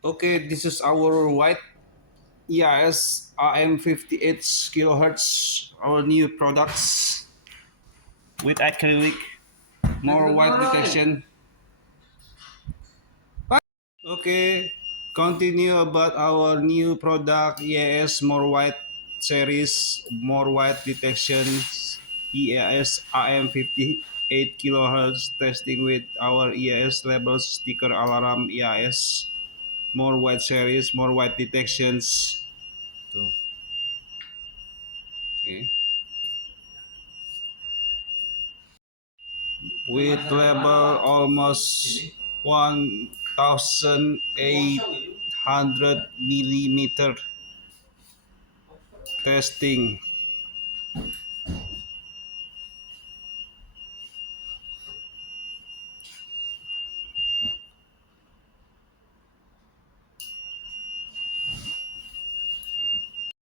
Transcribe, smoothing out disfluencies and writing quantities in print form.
Okay, this is our white EAS AM58 kilohertz, our new products with acrylic, more white detection. Okay, continue about our new product EAS more white series, more white detections, EAS AM58 kilohertz testing with our EAS labels sticker alarm EAS more white series, more white detections. Tuh, okay. With level almost 1,800 millimeter testing.